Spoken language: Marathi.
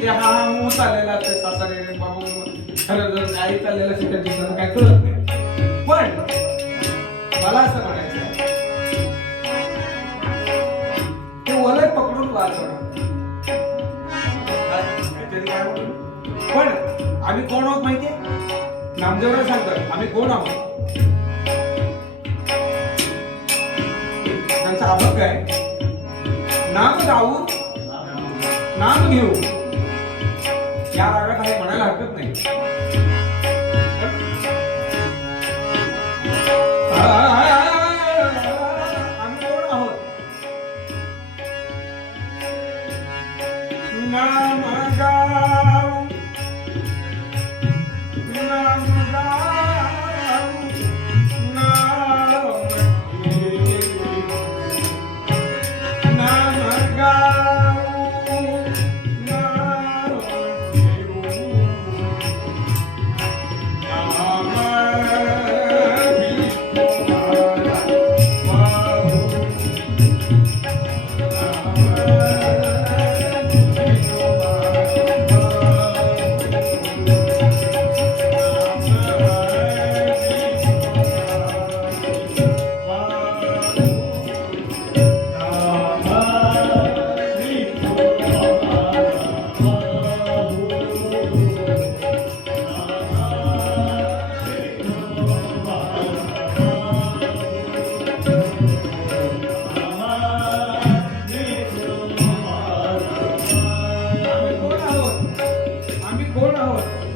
ते हा हा मो चाललेला असते सासरे बाबा खरं जर काही चाललेलं असेल त्या दिवसाला काय कळत नाही. पण मला असं म्हणायचं आहे ते वलय पकडून वाचवणं पण आम्ही कोण आहोत माहितीये? नामदेवराव सांगतात आम्ही कोण आहोत. त्यांचा अभंग आहे, नाम गाऊ नाम घेऊ. या रागात आहे म्हणायला हरकत नाही. आम्ही कोण आहोत? नाम गाऊ नाम गाऊ नाम गाऊ नाम घेऊ. आम्ही कोण आहोत?